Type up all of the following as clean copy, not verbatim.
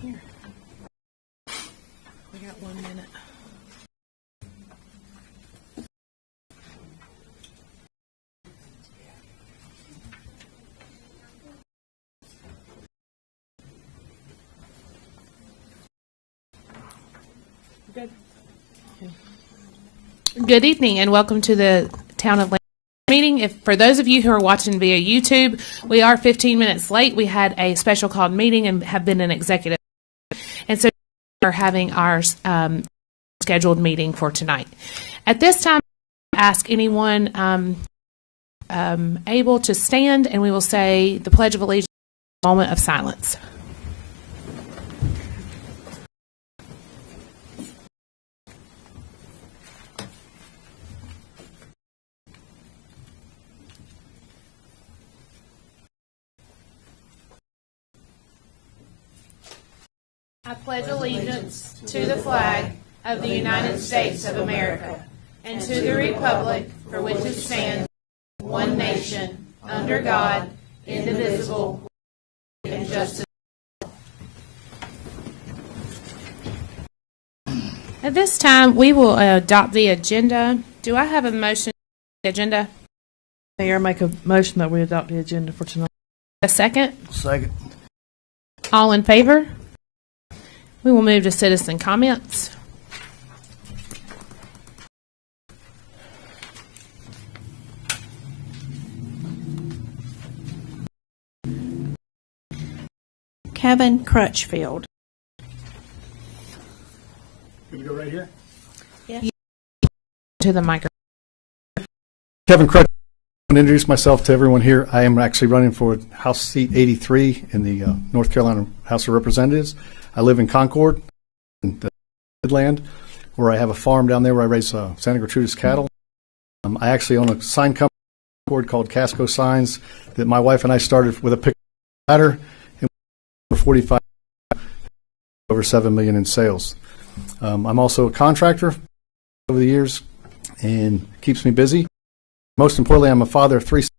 Here. We got 1 minute. Good evening and welcome to the Town of Landis meeting. For those of you who are watching via YouTube, we are 15 minutes late. We had a special called meeting and have been an executive. And so we are having our scheduled meeting for tonight. At this time, I ask anyone able to stand and we will say the Pledge of Allegiance, a moment of silence. I pledge allegiance to the flag of the United States of America and to the republic for which it stands, one nation, under God, indivisible, and justice. At this time, we will adopt the agenda. Do I have a motion for the agenda? Mayor, make a motion that we adopt the agenda for tonight. A second? Second. All in favor? We will move to citizen comments. Kevin Crutchfield. Can we go right here? Yes. To the microphone. Kevin Crutch. I want to introduce myself to everyone here. I am actually running for House Seat 83 in the North Carolina House of Representatives. I live in Concord, in the Midland, where I have a farm down there where I raise Santa Gertrudis cattle. I actually own a sign company in Concord called Casco Signs that my wife and I started with a pick ladder and for 45 over $7 million in sales. I'm also a contractor over the years and keeps me busy. Most importantly, I'm a father of 3 sons,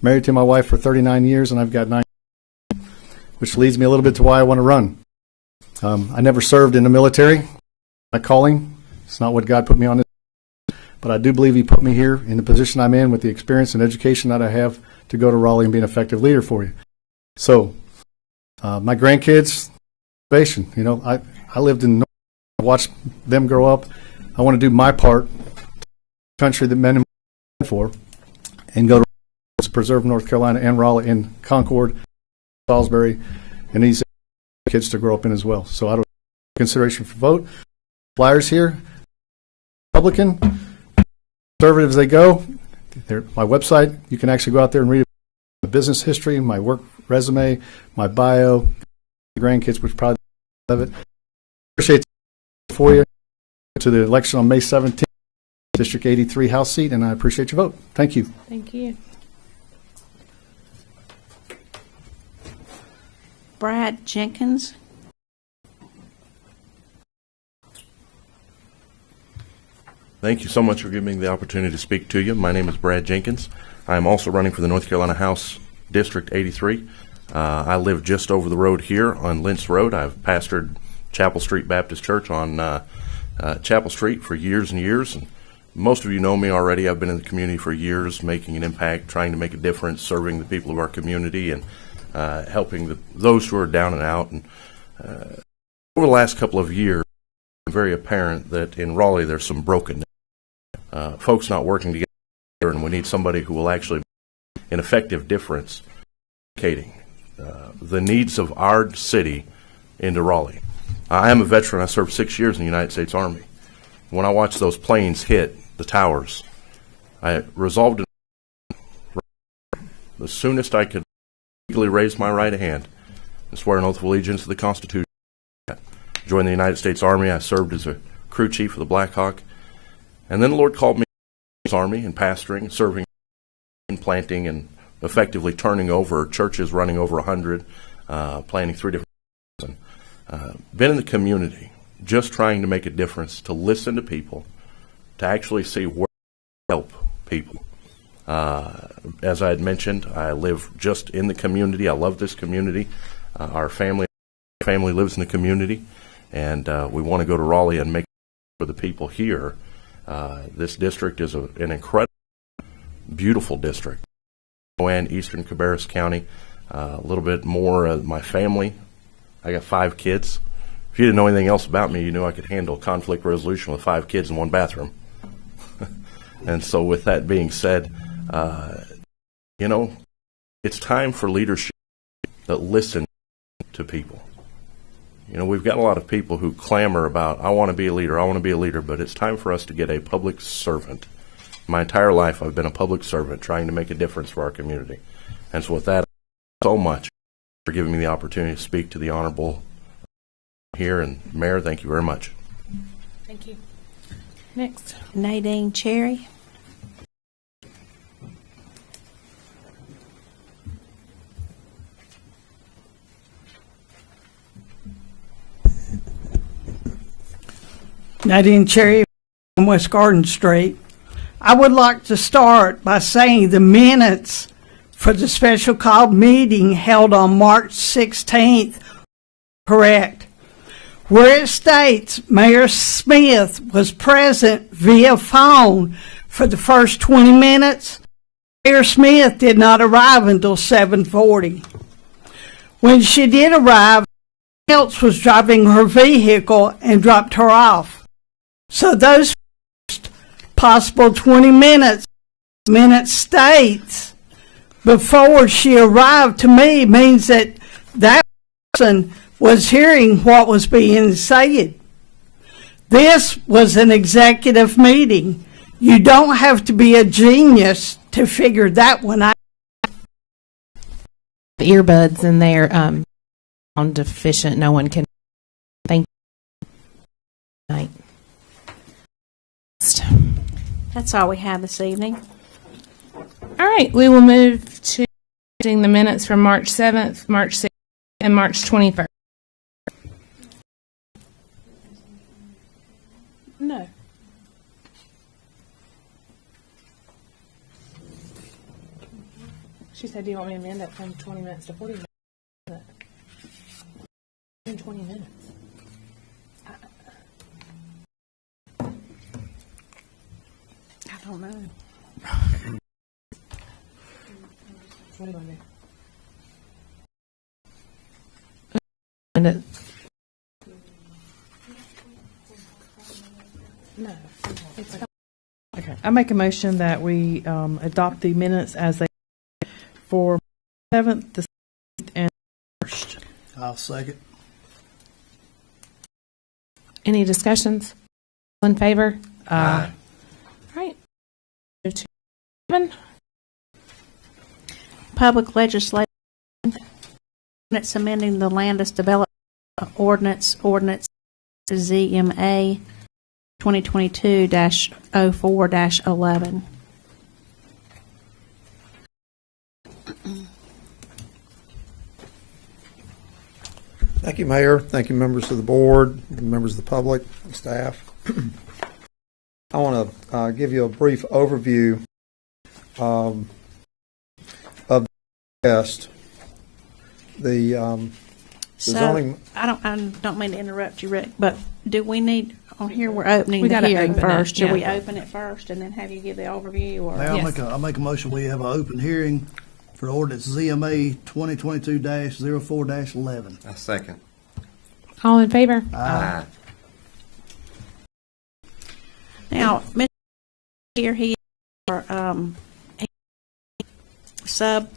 married to my wife for 39 years, and I've got 9, which leads me a little bit to why I want to run. I never served in the military. My calling, it's not what God put me on this, but I do believe He put me here in the position I'm in with the experience and education that I have to go to Raleigh and be an effective leader for you. So, my grandkids, you know, I lived in North, I watched them grow up. I want to do my part, country that men and for, and go to preserve North Carolina and Raleigh and Concord, Salisbury, and these kids to grow up in as well. So I don't consideration for vote. Flyers here, Republican, conservative as they go. My website, you can actually go out there and read the business history, my work resume, my bio, grandkids, which probably love it. Appreciate it for you to the election on May 17th. District 83 House seat, and I appreciate your vote. Thank you. Thank you. Brad Jenkins. Thank you so much for giving me the opportunity to speak to you. My name is Brad Jenkins. I am also running for the North Carolina House District 83. I live just over the road here on Lentz Road. I've pastored Chapel Street Baptist Church on Chapel Street for years and years. And most of you know me already. I've been in the community for years, making an impact, trying to make a difference, serving the people of our community, and helping those who are down and out. And over the last couple of years, it's very apparent that in Raleigh there's some brokenness. Folks not working together, and we need somebody who will actually make an effective difference communicating the needs of our city into Raleigh. I am a veteran. I served 6 years in the United States Army. When I watched those planes hit the towers, I resolved the soonest I could legally raise my right hand and swear an oath of allegiance to the Constitution. Joined the United States Army. I served as a crew chief of the Black Hawk. And then the Lord called me to the Army and pastoring, serving, and planting, and effectively turning over churches, running over 100, planting 3 different churches. Been in the community just trying to make a difference, to listen to people, to actually see where to help people. As I had mentioned, I live just in the community. I love this community. Our family lives in the community, and we want to go to Raleigh and make it for the people here. This district is an incredible, beautiful district. And Eastern Cabarrus County, a little bit more my family. I got 5 kids. If you didn't know anything else about me, you knew I could handle conflict resolution with 5 kids in one bathroom. And so with that being said, it's time for leadership that listen to people. We've got a lot of people who clamor about, I want to be a leader, but it's time for us to get a public servant. My entire life, I've been a public servant trying to make a difference for our community. And so with that, so much for giving me the opportunity to speak to the Honorable here. And Mayor, thank you very much. Thank you. Next. Nadine Cherry. Nadine Cherry from West Garden Street. I would like to start by saying the minutes for the special called meeting held on March 16th correct. Where it states Mayor Smith was present via phone for the first 20 minutes, Mayor Smith did not arrive until 7:40. When she did arrive, someone else was driving her vehicle and dropped her off. So those first possible 20 minutes states before she arrived to me means that that person was hearing what was being said. This was an executive meeting. You don't have to be a genius to figure that one out. Earbuds and they're sound deficient. No one can. Thank you. Night. That's all we have this evening. All right, we will move to reading the minutes from March 7th, March 6th, and March 21st. No. She said, do you want me to amend it from 20 minutes to 40 minutes? In 20 minutes. I don't know. What do you want to do? No. Okay. I make a motion that we adopt the minutes as they for 7th, the 6th, and 1st. I'll second. Any discussions? All in favor? Aye. All right. Move to 7. Public legislation. It's amending the Landis Development Ordinance ZMA 2022-04-11. Thank you, Mayor. Thank you, members of the board, members of the public, and staff. I want to give you a brief overview of the test. The zoning. I don't mean to interrupt you, Rick, but do we need on here? We're opening We the gotta hearing open it, first. Should we yeah. open it first and then have you give the overview? Or Mayor, Yes. I'll make a motion. We have an open hearing for ordinance ZMA 2022-04-11. A second. All in favor? Aye. now, Mr. Here he is our sub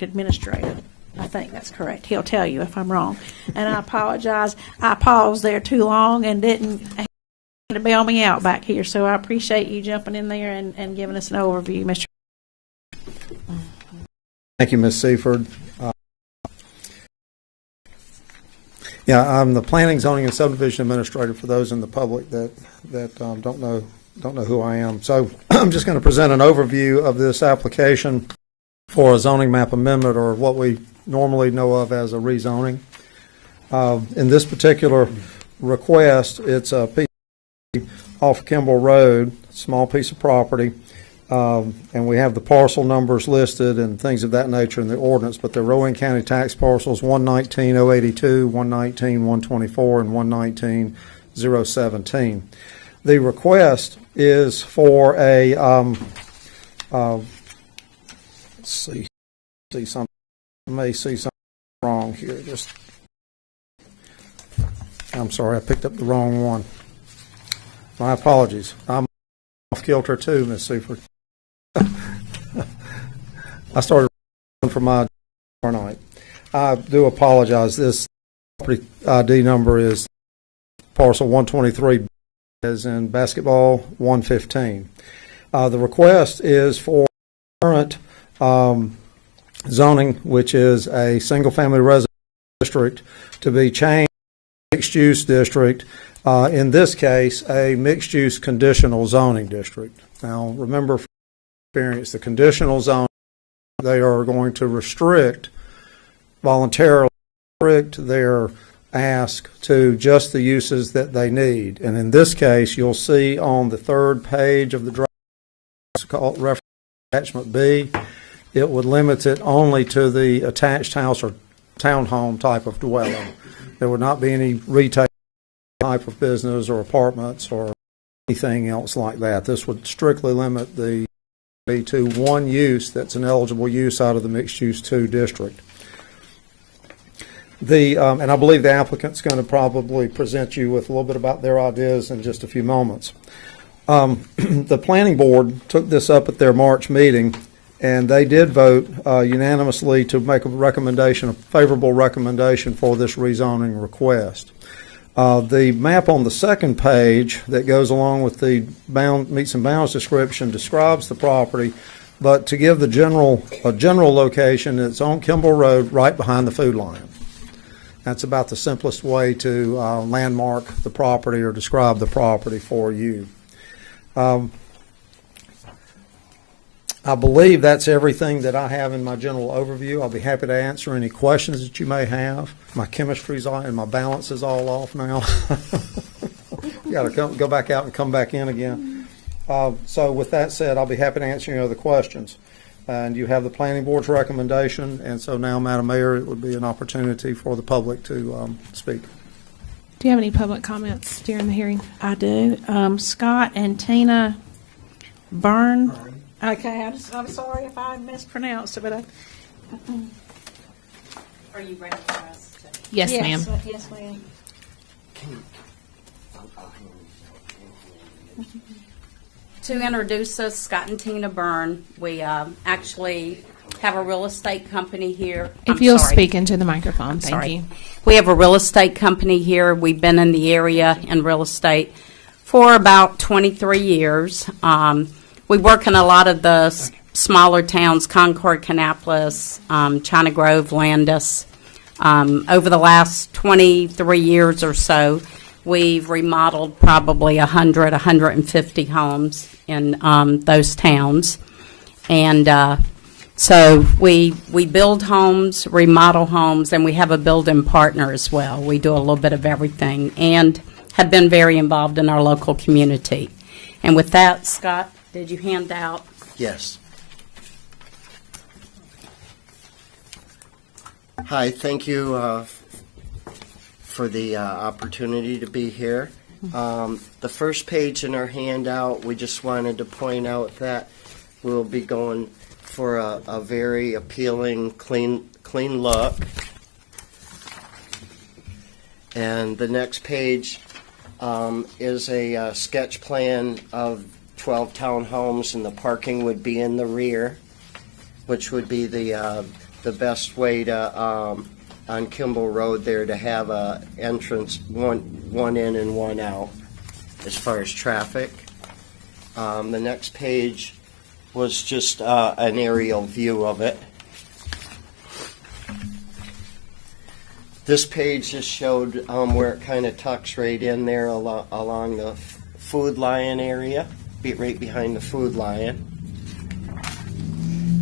administrator. I think that's correct. He'll tell you if I'm wrong. And I apologize. I paused there too long and didn't to bail me out back here. So I appreciate you jumping in there and giving us an overview, Mr. Thank you, Ms. Seaford. I'm the Planning, Zoning, and Subdivision Administrator for those in the public that don't know who I am. So I'm just going to present an overview of this application for a zoning map amendment, or what we normally know of as a rezoning. In this particular request, it's a piece off Kimball Road, small piece of property, and we have the parcel numbers listed and things of that nature in the ordinance, but they're Rowan County tax parcels 119-082, 119-124, and 119-017. The request is for a, let's see something, I may see something wrong here. I'm sorry, I picked up the wrong one. My apologies. I'm off kilter too, Ms. Seifert. I started for my night. I do apologize. This property ID number is parcel 123, as in basketball 115. The request is for current zoning, which is a single-family residential district, to be changed to mixed-use district. In this case, a mixed-use conditional zoning district. Now, remember from experience, the conditional zone, they are going to voluntarily restrict their ask to just the uses that they need. And in this case, you'll see on the third page of the draft, it's called reference attachment B, it would limit it only to the attached house or townhome type of dwelling. There would not be any retail type of business or apartments or anything else like that. This would strictly limit the to one use that's an eligible use out of the mixed-use 2 district. And I believe the applicant's going to probably present you with a little bit about their ideas in just a few moments. The planning board took this up at their March meeting, and they did vote unanimously to make a recommendation, a favorable recommendation for this rezoning request. The map on the second page that goes along with the meets and bounds description describes the property, but to give a general location, it's on Kimball Road right behind the Food Lion. That's about the simplest way to landmark the property or describe the property for you. I believe that's everything that I have in my general overview. I'll be happy to answer any questions that you may have. My chemistry's on and my balance is all off now. You got to go back out and come back in again. So with that said, I'll be happy to answer any other questions. And you have the planning board's recommendation, and so now, Madam Mayor, it would be an opportunity for the public to speak. Do you have any public comments during the hearing? I do. Scott and Tina Byrne. Okay, I'm sorry if I mispronounced it, but Are you ready for us to? Yes, ma'am. Yes, ma'am. To introduce us, Scott and Tina Byrne. We actually have a real estate company here. If you'll speak into the microphone, thank Sorry. you. We have a real estate company here. We've been in the area in real estate for about 23 years. We work in a lot of the smaller towns, Concord, Kannapolis, China Grove, Landis. Over the last 23 years or so, we've remodeled probably 150 homes in those towns. And so we build homes, remodel homes, and we have a build-in partner as well. We do a little bit of everything and have been very involved in our local community. And with that, Scott, did you hand out? Yes. Hi, thank you for the opportunity to be here. The first page in our handout, we just wanted to point out that we'll be going for a very appealing, clean look. And the next page is a sketch plan of 12 townhomes, and the parking would be in the rear, which would be the best way to on Kimball Road there to have a entrance one in and one out as far as traffic. The next page was just an aerial view of it. This page just showed where it kind of tucks right in there along the Food Lion area, right behind the Food Lion.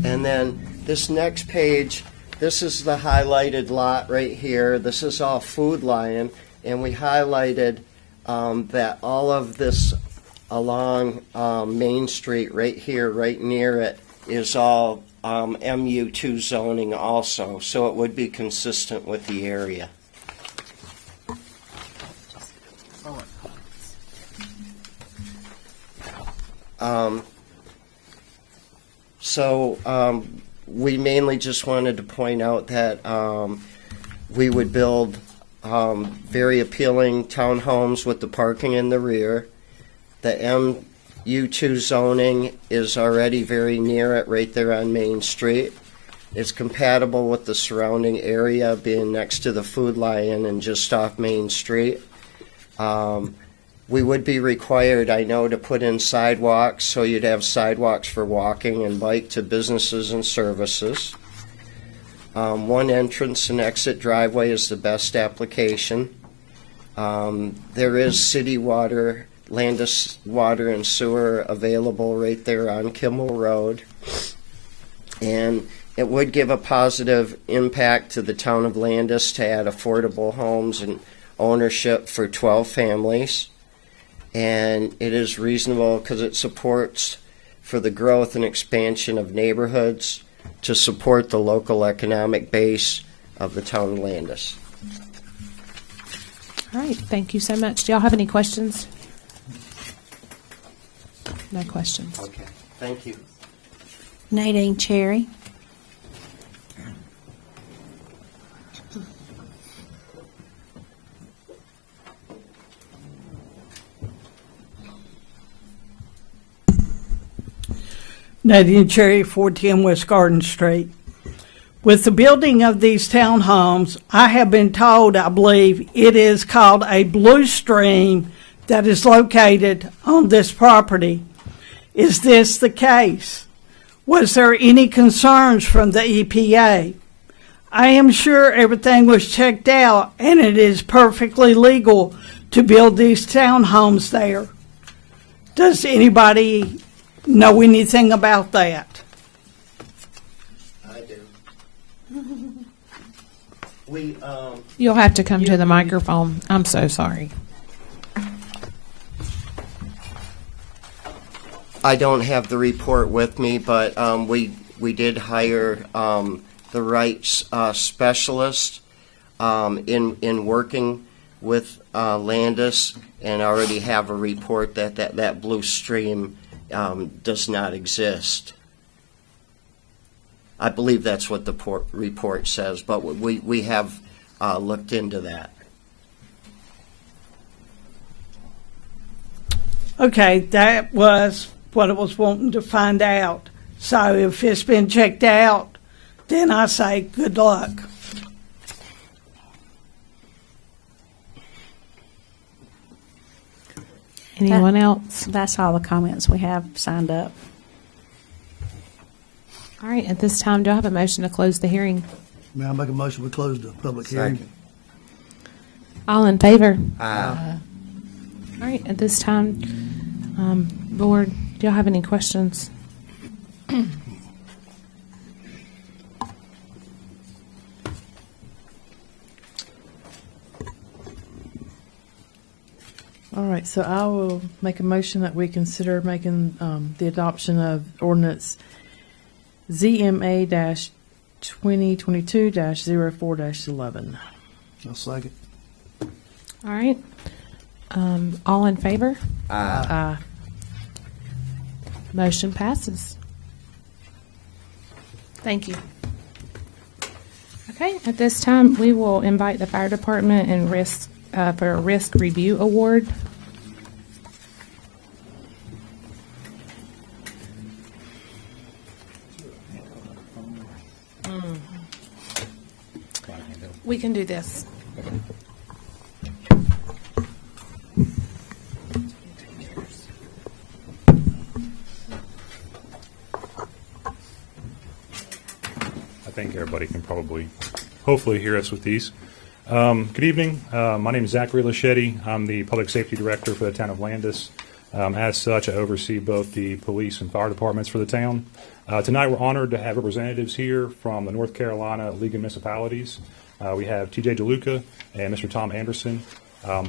And then this next page this is the highlighted lot right here. This is all Food Lion, and we highlighted that all of this along Main Street right here, right near it, is all MU2 zoning also, so it would be consistent with the area. We mainly just wanted to point out that we would build very appealing townhomes with the parking in the rear. The MU2 zoning is already very near it, right there on Main Street. It's compatible with the surrounding area, being next to the Food Lion and just off Main Street. We would be required, I know, to put in sidewalks, so you'd have sidewalks for walking and bike to businesses and services. One entrance and exit driveway is the best application. There is city water, Landis water and sewer available right there on Kimmel Road. And it would give a positive impact to the town of Landis to add affordable homes and ownership for 12 families. And it is reasonable because it supports for the growth and expansion of neighborhoods to support the local economic base of the town of Landis. All right, thank you so much. Do y'all have any questions? No questions. Okay, thank you. Nadine Cherry. Nadine Cherry, 410 West Garden Street. With the building of these townhomes, I have been told, I believe, it is called a blue stream that is located on this property. Is this the case? Was there any concerns from the EPA? I am sure everything was checked out and it is perfectly legal to build these townhomes there. Does anybody know anything about that? I do. You'll have to come to the microphone. I'm so sorry. I don't have the report with me, but we did hire the rights specialist in working with Landis, and already have a report that blue stream does not exist. I believe that's what the report says, but we have looked into that. Okay, that was what I was wanting to find out. So if it's been checked out, then I say good luck. Anyone else? That's all the comments we have signed up. All right, at this time, do I have a motion to close the hearing? May I make a motion we close the public hearing? Second. All in favor? Aye. All right, at this time, board, do y'all have any questions? All right, so I will make a motion that we consider making the adoption of ordinance ZMA-2022-04-11. I'll second. All right. All in favor? Aye. Motion passes. Thank you. Okay, at this time, we will invite the fire department and for a risk review award. We can do this. I think everybody can hopefully hear us with these. Good evening. My name is Zachary Laschetti. I'm the Public Safety Director for the town of Landis. As such, I oversee both the police and fire departments for the town. Tonight, we're honored to have representatives here from the North Carolina League of Municipalities. We have TJ DeLuca and Mr. Tom Anderson,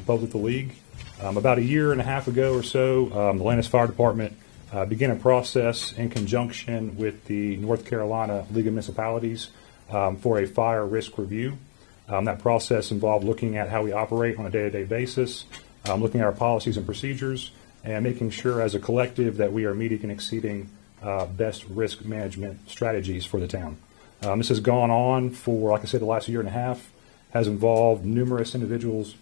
both at the league. About a year and a half ago or so, the Landis Fire Department began a process in conjunction with the North Carolina League of Municipalities for a fire risk review. That process involved looking at how we operate on a day-to-day basis, looking at our policies and procedures, and making sure as a collective that we are meeting and exceeding best risk management strategies for the town. This has gone on for, like I said, the last year and a half, has involved numerous individuals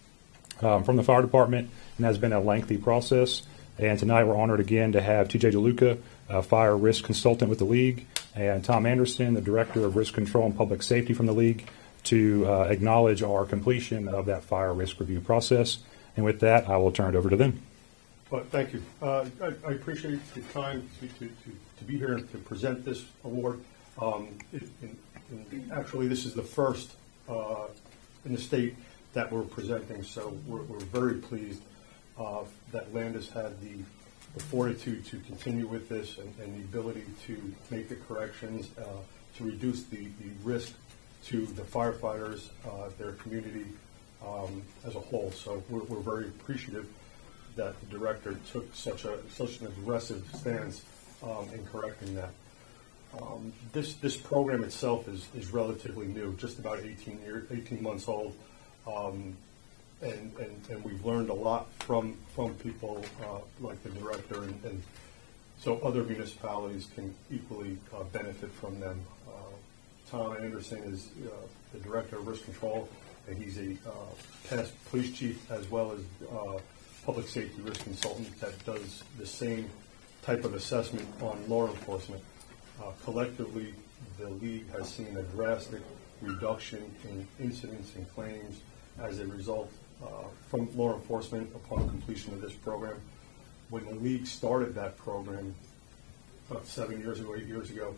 from the fire department, and has been a lengthy process. And tonight we're honored again to have TJ DeLuca, a fire risk consultant with the league, and Tom Anderson, the director of risk control and public safety from the league, to acknowledge our completion of that fire risk review process. And with that, I will turn it over to them. Well, thank you. I appreciate the time to be here and to present this award. Actually, this is the first in the state that we're presenting, so we're very pleased that Landis had the fortitude to continue with this and the ability to make the corrections to reduce the risk to the firefighters, their community as a whole. So we're very appreciative that the director took such an aggressive stance in correcting that. This program itself is relatively new, just about 18 months old, and we've learned a lot from people like the director, and so other municipalities can equally benefit from them. Tom Anderson is the director of risk control, and he's a past police chief as well as public safety risk consultant that does the same type of assessment on law enforcement. Collectively, the league has seen a drastic reduction in incidents and claims as a result from law enforcement upon completion of this program. When the league started that program about 7 years ago, 8 years ago,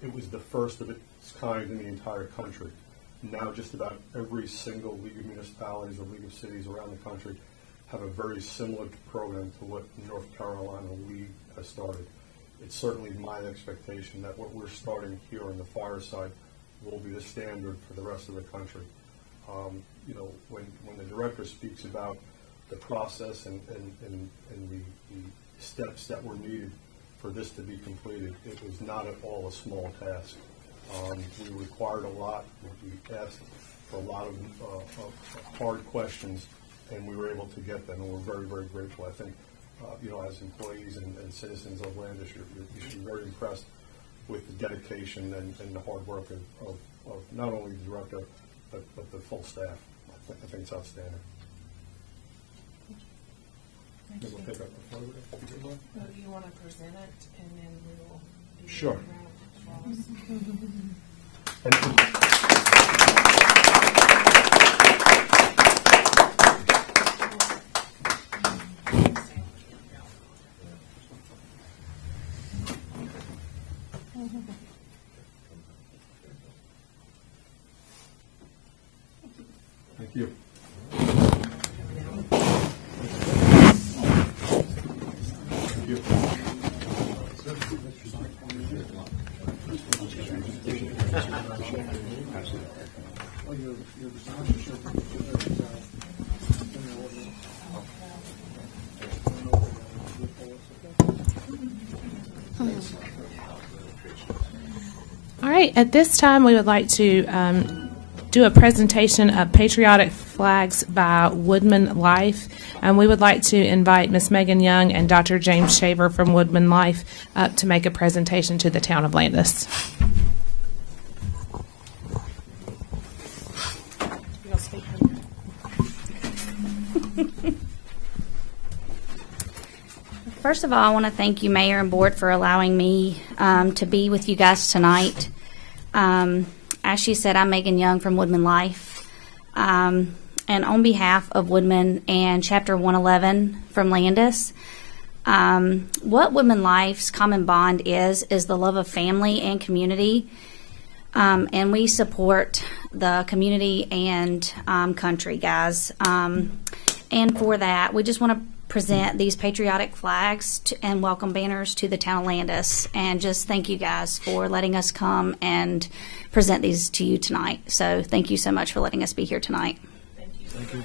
it was the first of its kind in the entire country. Now just about every single league of municipalities or league of cities around the country have a very similar program to what the North Carolina League has started. It's certainly my expectation that what we're starting here on the fire side will be the standard for the rest of the country. When the director speaks about the process and the steps that were needed for this to be completed, it was not at all a small task. We required a lot. We asked for a lot of hard questions, and we were able to get them, and we're very, very grateful. I think, as employees and citizens of Landis, you should be very impressed with the dedication and the hard work of not only the director, but the full staff. I think it's outstanding. Thank you. We'll pick up the photo if you would like. So you want to present it, and then we will do Sure. Thank you. All right, at this time, we would like to do a presentation of patriotic flags by Woodman Life. We would like to invite Ms. Megan Young and Dr. James Shaver from Woodman Life up to make a presentation to the town of Landis. First of all, I want to thank you, Mayor and Board, for allowing me to be with you guys tonight. As she said, I'm Megan Young from Woodman Life. And on behalf of Woodman and Chapter 111 from Landis, what Woodman Life's common bond is the love of family and community. And we support the community and country, guys. And for that, we just want to present these patriotic flags and welcome banners to the town of Landis. And just thank you guys for letting us come and present these to you tonight. So thank you so much for letting us be here tonight. Thank you.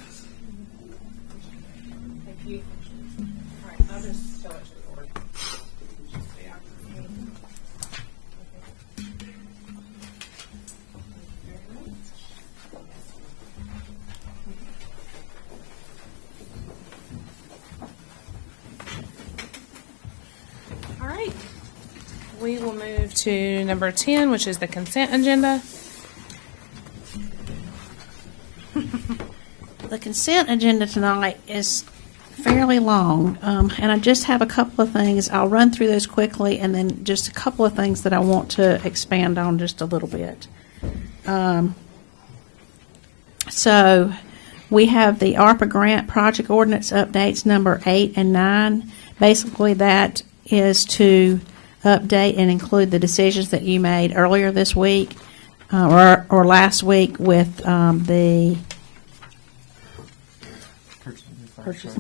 All right. We will move to number 10, which is the consent agenda. The consent agenda tonight is fairly long, and I just have a couple of things. I'll run through those quickly, and then just a couple of things that I want to expand on just a little bit. So we have the ARPA grant project ordinance updates number 8 and 9. Basically, that is to update and include the decisions that you made earlier this week or last week with the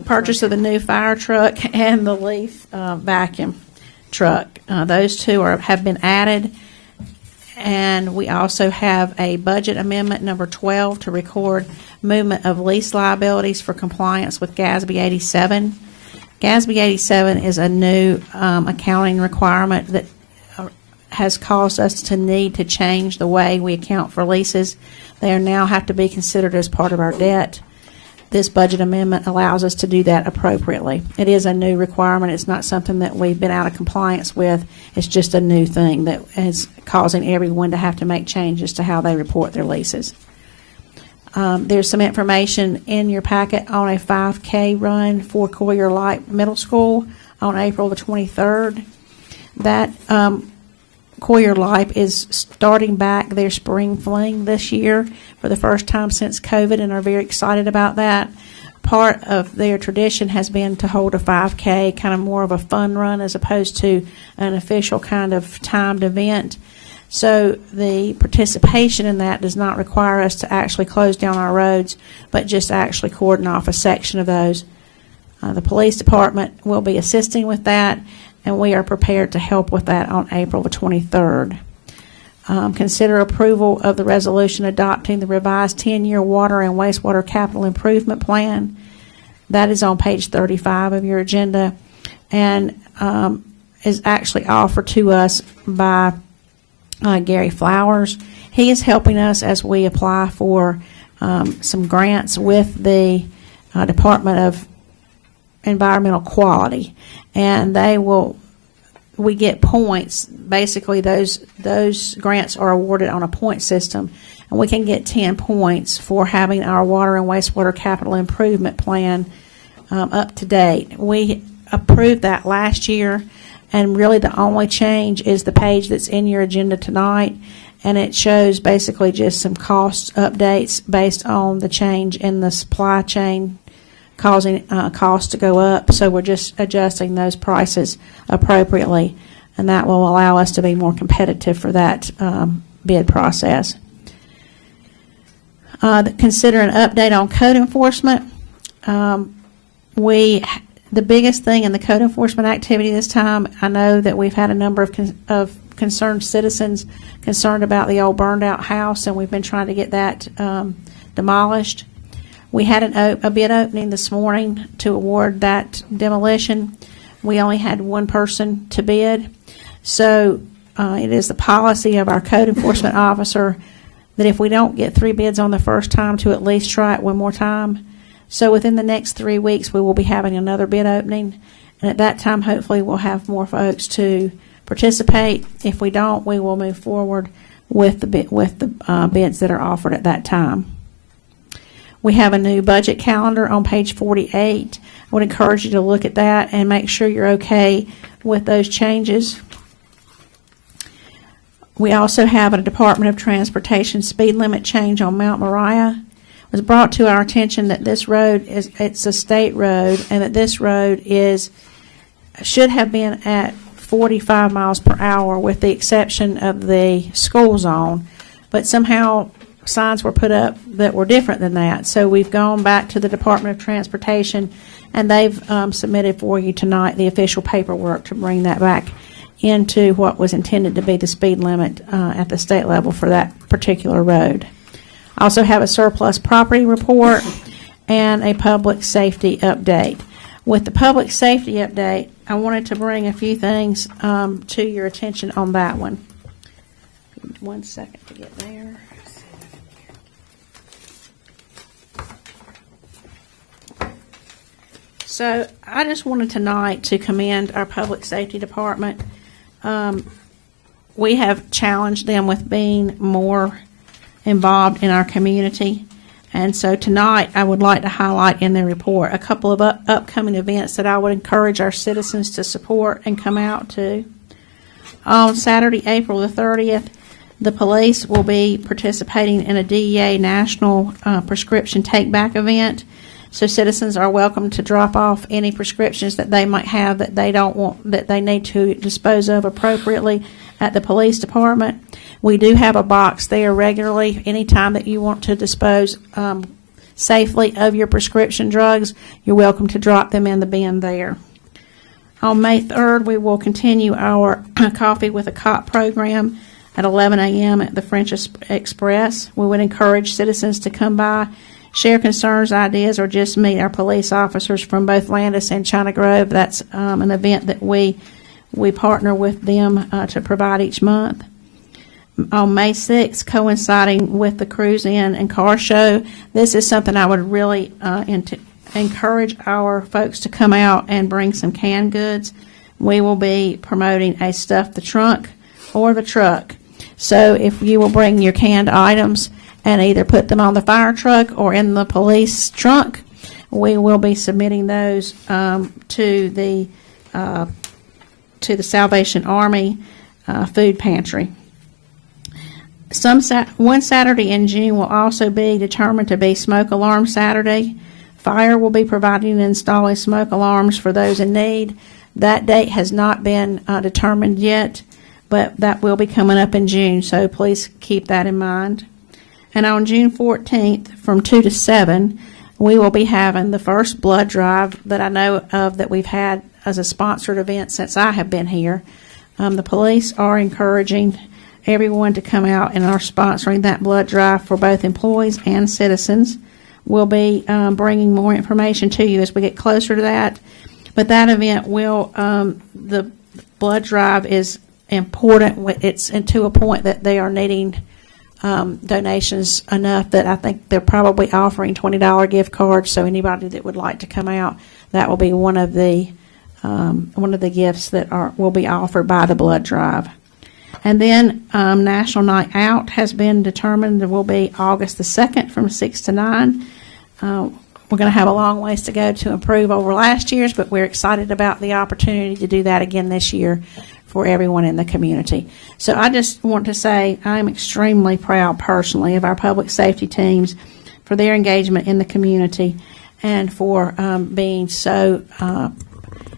purchase of the new fire truck and the leaf vacuum truck. Those two have been added. And we also have a budget amendment number 12 to record movement of lease liabilities for compliance with GASB 87. GASB 87 is a new accounting requirement that has caused us to need to change the way we account for leases. They are now have to be considered as part of our debt. This budget amendment allows us to do that appropriately. It is a new requirement. It's not something that we've been out of compliance with. It's just a new thing that is causing everyone to have to make changes to how they report their leases. There's some information in your packet on a 5K run for Collier Light Middle School on April the 23rd. That Collier Light is starting back their spring fling this year for the first time since COVID and are very excited about that. Part of their tradition has been to hold a 5K, kind of more of a fun run as opposed to an official kind of timed event. So the participation in that does not require us to actually close down our roads, but just actually cordon off a section of those. The police department will be assisting with that, and we are prepared to help with that on April the 23rd. Consider approval of the resolution adopting the revised 10-year water and wastewater capital improvement plan. That is on page 35 of your agenda and is actually offered to us by Gary Flowers. He is helping us as we apply for some grants with the Department of Environmental Quality, and we get points. Basically, those grants are awarded on a point system, and we can get 10 points for having our water and wastewater capital improvement plan up to date. We approved that last year, and really the only change is the page that's in your agenda tonight, and it shows basically just some cost updates based on the change in the supply chain causing costs to go up. So we're just adjusting those prices appropriately, and that will allow us to be more competitive for that bid process. Consider an update on code enforcement. The biggest thing in the code enforcement activity this time, I know that we've had a number of concerned citizens concerned about the old burned out house, and we've been trying to get that demolished. We had a bid opening this morning to award that demolition. We only had one person to bid. So it is the policy of our code enforcement officer that if we don't get 3 bids on the first time, to at least try it one more time. So within the next 3 weeks, we will be having another bid opening. And at that time, hopefully, we'll have more folks to participate. If we don't, we will move forward with the bids that are offered at that time. We have a new budget calendar on page 48. I would encourage you to look at that and make sure you're okay with those changes. We also have a Department of Transportation speed limit change on Mount Moriah. It was brought to our attention that this road it's a state road, and that this road should have been at 45 miles per hour with the exception of the school zone. But somehow signs were put up that were different than that. So we've gone back to the Department of Transportation, and they've submitted for you tonight the official paperwork to bring that back into what was intended to be the speed limit at the state level for that particular road. I also have a surplus property report and a public safety update. With the public safety update, I wanted to bring a few things to your attention on that one. 1 second to get there. So I just wanted tonight to commend our public safety department. We have challenged them with being more involved in our community. And so tonight, I would like to highlight in the report a couple of upcoming events that I would encourage our citizens to support and come out to. On Saturday, April the 30th, the police will be participating in a DEA National Prescription Take-Back event. So citizens are welcome to drop off any prescriptions that they might have that they don't want, that they need to dispose of appropriately at the police department. We do have a box there regularly. Anytime that you want to dispose safely of your prescription drugs, you're welcome to drop them in the bin there. On May 3rd, we will continue our Coffee with a Cop program at 11 a.m. at the French Express. We would encourage citizens to come by, share concerns, ideas, or just meet our police officers from both Landis and China Grove. That's an event that we partner with them to provide each month. On May 6th, coinciding with the Cruise In and Car Show, this is something I would really encourage our folks to come out and bring some canned goods. We will be promoting a Stuff the Trunk or the Truck. So if you will bring your canned items and either put them on the fire truck or in the police trunk, we will be submitting those to the Salvation Army food pantry. One Saturday in June will also be determined to be Smoke Alarm Saturday. Fire will be providing and installing smoke alarms for those in need. That date has not been determined yet, but that will be coming up in June, so please keep that in mind. And on June 14th, from 2 to 7, we will be having the first blood drive that I know of that we've had as a sponsored event since I have been here. The police are encouraging everyone to come out and are sponsoring that blood drive for both employees and citizens. We'll be bringing more information to you as we get closer to that. But that event will, the blood drive is important. It's to a point that they are needing donations enough that I think they're probably offering $20 gift cards. So anybody that would like to come out, that will be one of the gifts that will be offered by the blood drive. And then National Night Out has been determined. It will be August the 2nd from 6 to 9. We're going to have a long ways to go to improve over last year's, but we're excited about the opportunity to do that again this year for everyone in the community. So I just want to say I'm extremely proud personally of our public safety teams for their engagement in the community and for being so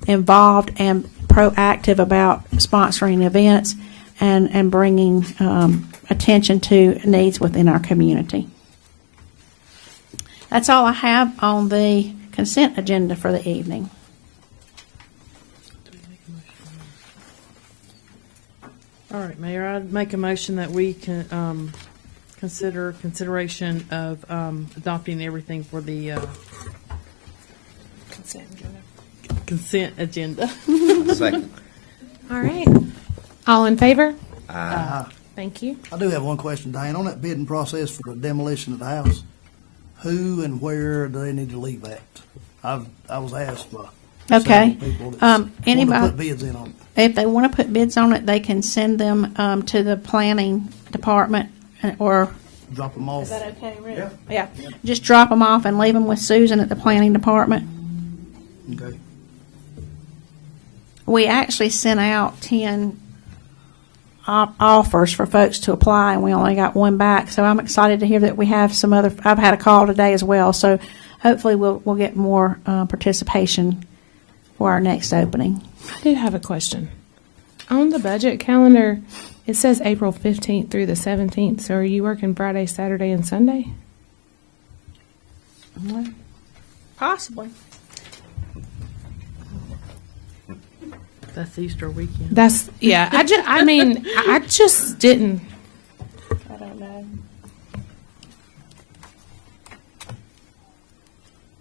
involved and proactive about sponsoring events and bringing attention to needs within our community. That's all I have on the consent agenda for the evening. All right, Mayor, I'd make a motion that we can consider consideration of adopting everything for the consent agenda. Second. All right. All in favor? Uh, Thank you. I do have one question, Diane. On that bidding process for the demolition of the house, who and where do they need to leave that? I was asked by Okay. several people that want to Anybody, put bids in on it. if they want to put bids on it, they can send them to the planning department or. Drop them off. Is that okay, Rick? Yeah. Just drop them off and leave them with Susan at the planning department. Okay. We actually sent out 10 offers for folks to apply, and we only got one back. So I'm excited to hear that we have some other. I've had a call today as well, so hopefully we'll get more participation for our next opening. I do have a question. On the budget calendar, it says April 15th through the 17th. So are you working Friday, Saturday, and Sunday? Possibly. That's Easter weekend. That's, yeah, I just didn't. I don't know.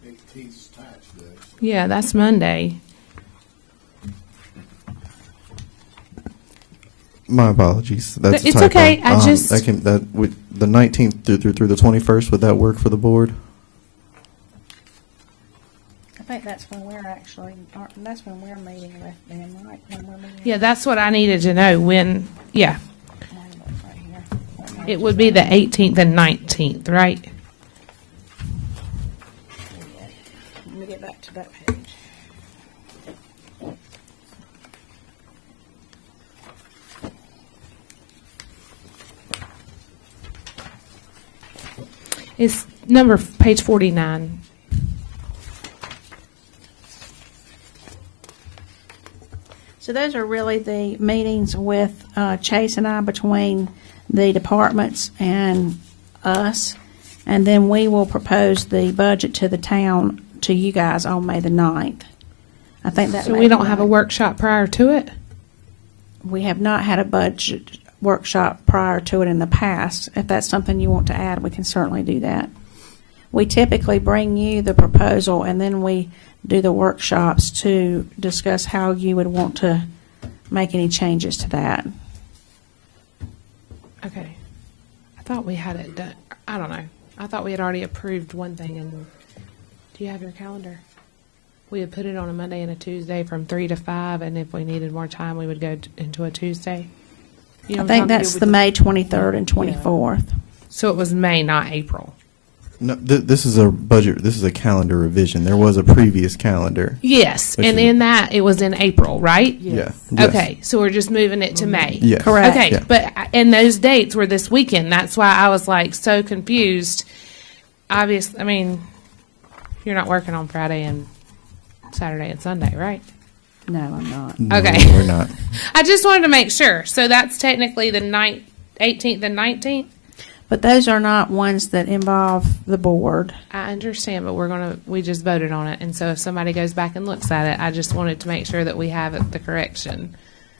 18th's tax day. Yeah, that's Monday. My apologies. That's a It's typo. okay. I just- the 19th through the 21st. Would that work for the board? I think that's when we're actually, that's when we're meeting with them, right? When we're meeting. Yeah, that's what I needed to know when, yeah. Right here. It would be the 18th and 19th, right? Let me get back to that page. It's page 49. So those are really the meetings with Chase and I between the departments and us. And then we will propose the budget to the town, to you guys on May the 9th. I think that. So we don't have a workshop prior to it? We have not had a budget workshop prior to it in the past. If that's something you want to add, we can certainly do that. We typically bring you the proposal and then we do the workshops to discuss how you would want to make any changes to that. Okay. I thought we had it done. I don't know. I thought we had already approved one thing. And do you have your calendar? We had put it on a Monday and a Tuesday from 3 to 5, and if we needed more time, we would go into a Tuesday. You know I what I'm think talking that's about? the May 23rd and 24th. So it was May, not April. No, this is a budget. This is a calendar revision. There was a previous calendar. Yes, Which and is- in that, it was in April, right? Yeah. Yes. Okay, so we're just moving it to May. Yes. Correct. Okay, Yeah. but and those dates were this weekend. That's why I was like so confused. Obviously, I mean, you're not working on Friday and Saturday and Sunday, right? No, I'm not. No, Okay. we're not. I just wanted to make sure. So that's technically the 18th and 19th. But those are not ones that involve the board. I understand, but we just voted on it, and so if somebody goes back and looks at it, I just wanted to make sure that we have it, the correction.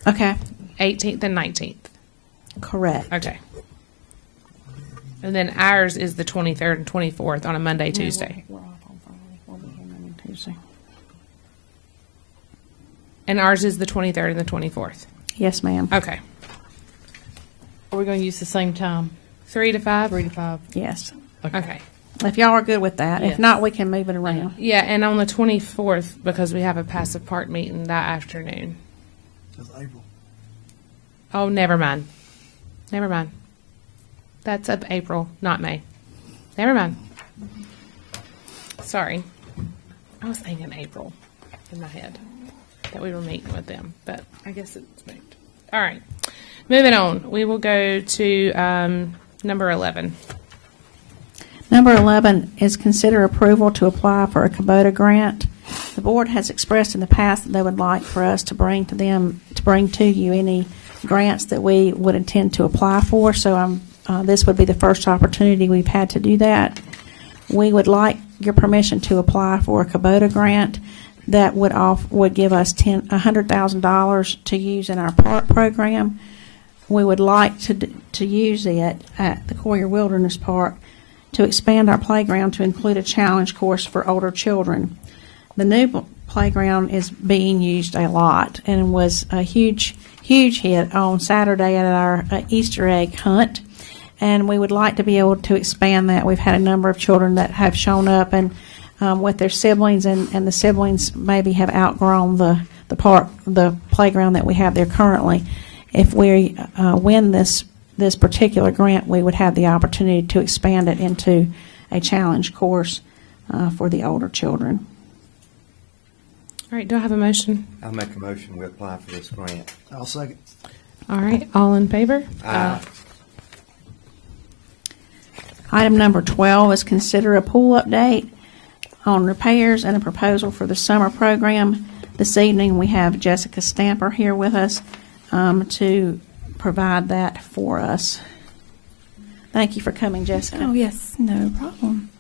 Okay, 18th and 19th. correct. Okay. And then ours is the 23rd and 24th on a Monday, Tuesday. We're off on Friday. We'll be here Monday and Tuesday. And ours is the 23rd and the 24th. Yes, ma'am. Okay. Are we going to use the same time? 3 to 5? 3 to 5? Yes. Okay. If y'all are good with that. If Yes. not, we can move it around. Yeah, and on the 24th, because we have a passive park meeting that afternoon. That's April. Oh, never mind. Never mind. That's up April, not May. Never mind. Sorry. I was thinking April in my head that we were meeting with them, but I guess it's moved. All right. Moving on. We will go to number 11. Number 11 is consider approval to apply for a Kubota grant. The board has expressed in the past that they would like for us to bring to you any grants that we would intend to apply for. So this would be the first opportunity we've had to do that. We would like your permission to apply for a Kubota grant that would give us $100,000 to use in our park program. We would like to use it at the Coyer Wilderness Park to expand our playground to include a challenge course for older children. The new playground is being used a lot and was a huge hit on Saturday at our Easter egg hunt. And we would like to be able to expand that. We've had a number of children that have shown up and with their siblings, and the siblings maybe have outgrown the playground that we have there currently. If we win this particular grant, we would have the opportunity to expand it into a challenge course for the older children. All right. Do I have a motion? I'll make a motion we apply for this grant. I'll second. All right. All in favor? Item number 12 is consider a pool update on repairs and a proposal for the summer program. This evening, we have Jessica Stamper here with us. to provide that for us. Thank you for coming, Jessica. Oh, yes, no problem.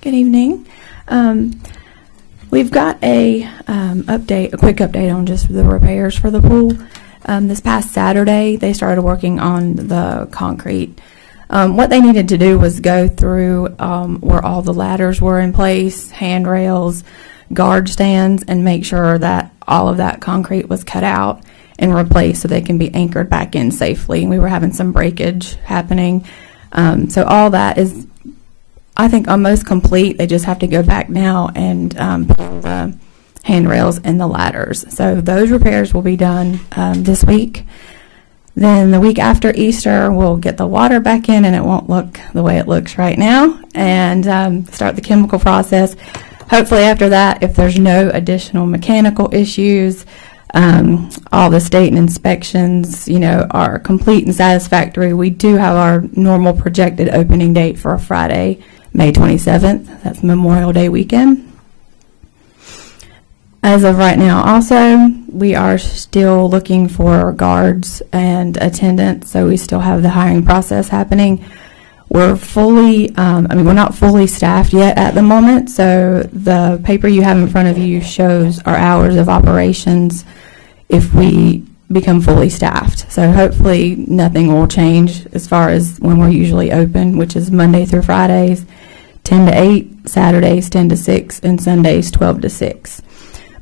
Good evening. We've got a quick update on just the repairs for the pool. This past Saturday, they started working on the concrete. What they needed to do was go through where all the ladders were in place, handrails, guard stands, and make sure that all of that concrete was cut out and replaced so they can be anchored back in safely. We were having some breakage happening. So all that is, I think, almost complete. They just have to go back now and put the handrails and the ladders. So those repairs will be done this week. Then the week after Easter, we'll get the water back in, and it won't look the way it looks right now, and start the chemical process. Hopefully after that, if there's no additional mechanical issues, all the state inspections, are complete and satisfactory. We do have our normal projected opening date for Friday, May 27th. That's Memorial Day weekend. As of right now, also, we are still looking for guards and attendants, so we still have the hiring process happening. We're fully, we're not fully staffed yet at the moment, so the paper you have in front of you shows our hours of operations if we become fully staffed. So hopefully nothing will change as far as when we're usually open, which is Monday through Fridays, 10 to 8, Saturdays 10 to 6, and Sundays 12 to 6.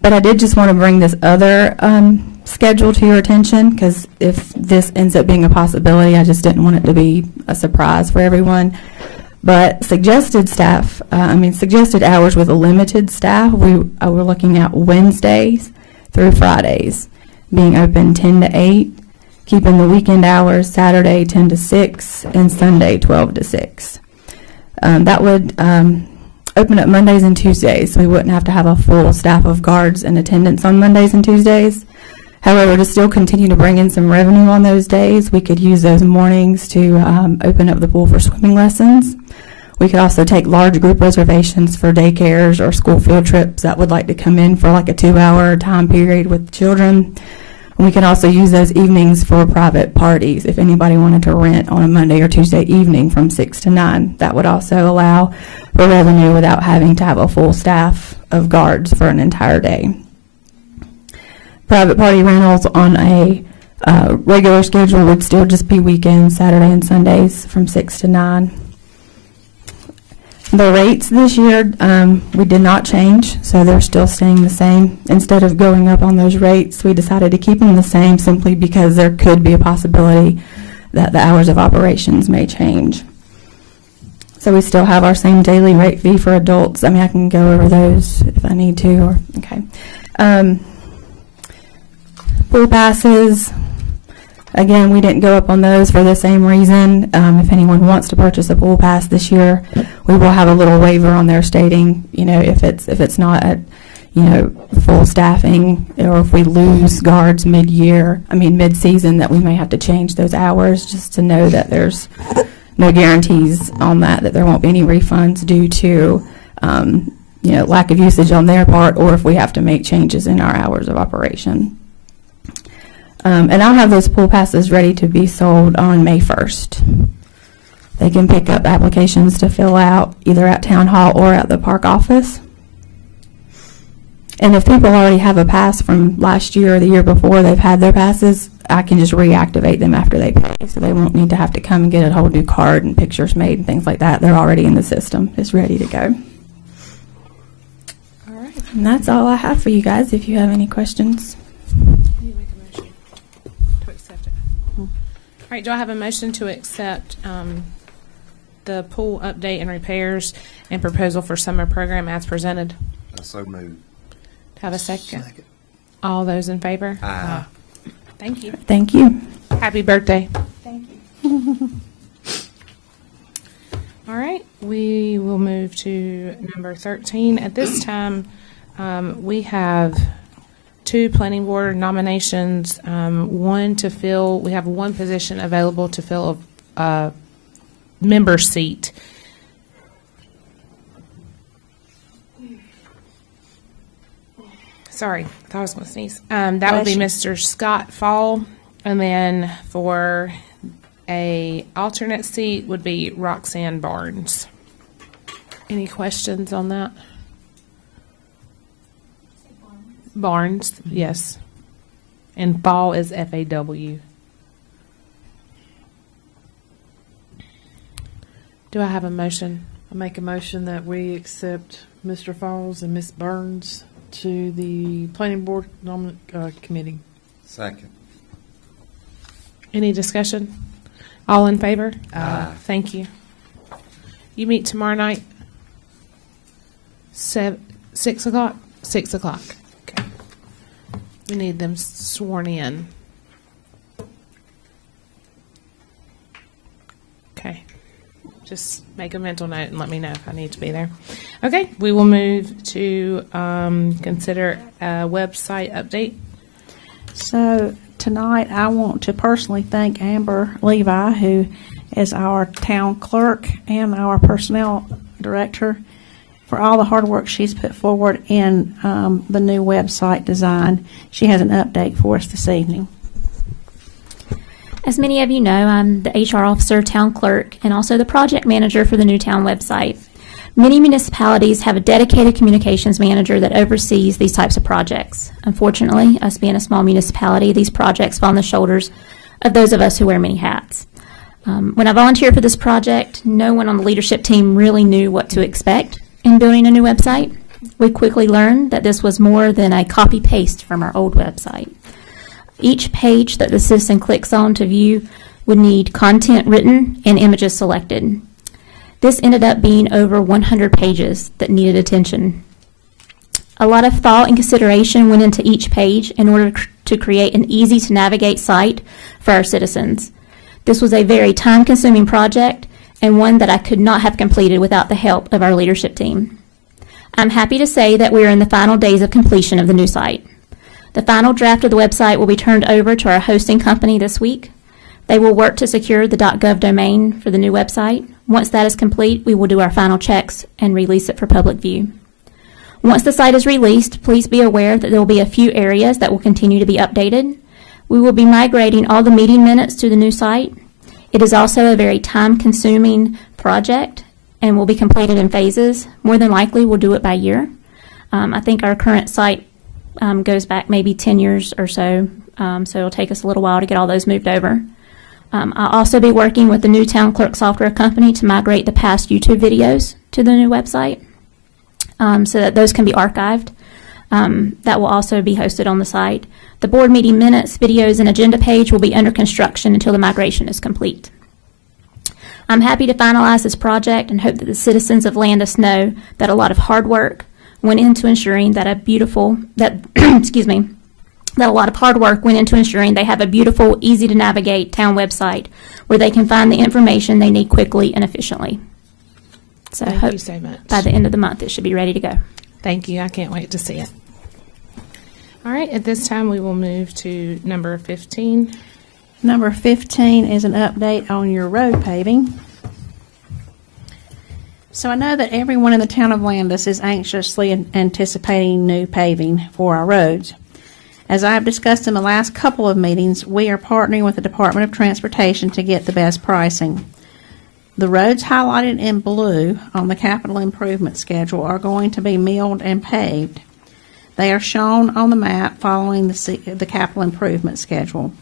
But I did just want to bring this other schedule to your attention, because if this ends up being a possibility, I just didn't want it to be a surprise for everyone. But suggested hours with a limited staff, we're looking at Wednesdays through Fridays being open 10 to 8, keeping the weekend hours Saturday 10 to 6, and Sunday 12 to 6. That would open up Mondays and Tuesdays, so we wouldn't have to have a full staff of guards and attendants on Mondays and Tuesdays. However, to still continue to bring in some revenue on those days, we could use those mornings to open up the pool for swimming lessons. We could also take large group reservations for daycares or school field trips that would like to come in for like a 2-hour time period with children. We could also use those evenings for private parties if anybody wanted to rent on a Monday or Tuesday evening from 6 to 9. That would also allow for revenue without having to have a full staff of guards for an entire day. Private party rentals on a regular schedule would still just be weekends, Saturday and Sundays from 6 to 9. The rates this year, we did not change, so they're still staying the same. Instead of going up on those rates, we decided to keep them the same simply because there could be a possibility that the hours of operations may change. So we still have our same daily rate fee for adults. I can go over those if I need to. Okay. Pool passes. Again, we didn't go up on those for the same reason. If anyone wants to purchase a pool pass this year, we will have a little waiver on there stating, if it's not at, full staffing, or if we lose guards mid-season, that we may have to change those hours, just to know that there's no guarantees on that there won't be any refunds due to, lack of usage on their part, or if we have to make changes in our hours of operation. And I'll have those pool passes ready to be sold on May 1st. They can pick up applications to fill out either at Town Hall or at the park office. And if people already have a pass from last year or the year before, they've had their passes, I can just reactivate them after they pay. So they won't need to have to come and get a whole new card and pictures made and things like that. They're already in the system. It's ready to go. All right. And that's all I have for you guys if you have any questions. All right, do I have a motion to accept the pool update and repairs and proposal for summer program as presented? So moved. Have a second? All those in favor? Aye. Thank you. Thank you. Happy birthday. Thank you. All right, we will move to number 13. At this time, we have 2 planning board nominations, one to fill, we have one position available to fill a member seat. Sorry, I thought I was going to sneeze. That would be Mr. Scott Fall And then for a alternate seat would be Roxanne Barnes. Any questions on that? Barnes, yes. And Fall is FAW. Do I have a motion? I make a motion that we accept Mr. Falls and Miss Burns to the Planning Board Committee. Second. Any discussion? All in favor? Aye. Thank you. You meet tomorrow night? 6 o'clock? 6 o'clock. Okay. We need them sworn in. Okay. Just make a mental note and let me know if I need to be there. Okay, we will move to consider a website update. So tonight, I want to personally thank Amber Levi, who is our town clerk and our personnel director, for all the hard work she's put forward in the new website design. She has an update for us this evening. As many of you know, I'm the HR officer, town clerk, and also the project manager for the new town website. Many municipalities have a dedicated communications manager that oversees these types of projects. Unfortunately, us being a small municipality, these projects fall on the shoulders of those of us who wear many hats. When I volunteered for this project, no one on the leadership team really knew what to expect in building a new website. We quickly learned that this was more than a copy-paste from our old website. Each page that the citizen clicks on to view would need content written and images selected. This ended up being over 100 pages that needed attention. A lot of thought and consideration went into each page in order to create an easy-to-navigate site for our citizens. This was a very time-consuming project and one that I could not have completed without the help of our leadership team. I'm happy to say that we are in the final days of completion of the new site. The final draft of the website will be turned over to our hosting company this week. They will work to secure the .gov domain for the new website. Once that is complete, we will do our final checks and release it for public view. Once the site is released, please be aware that there will be a few areas that will continue to be updated. We will be migrating all the meeting minutes to the new site. It is also a very time-consuming project and will be completed in phases. More than likely, we'll do it by year. I think our current site goes back maybe 10 years or so, so it'll take us a little while to get all those moved over. I'll also be working with the new town clerk software company to migrate the past YouTube videos to the new website so that those can be archived. That will also be hosted on the site. The board meeting minutes, videos, and agenda page will be under construction until the migration is complete. I'm happy to finalize this project and hope that the citizens of Landis know that a lot of hard work went into ensuring that that a lot of hard work went into ensuring they have a beautiful, easy to navigate town website where they can find the information they need quickly and efficiently. So I Thank hope you so much. by the end of the month it should be ready to go. Thank you. I can't wait to see it. All right, at this time we will move to number 15. Number 15 is an update on your road paving. So I know that everyone in the town of Landis is anxiously anticipating new paving for our roads. As I have discussed in the last couple of meetings, we are partnering with the Department of Transportation to get the best pricing. The roads highlighted in blue on the capital improvement schedule are going to be milled and paved. They are shown on the map following the capital improvement schedule.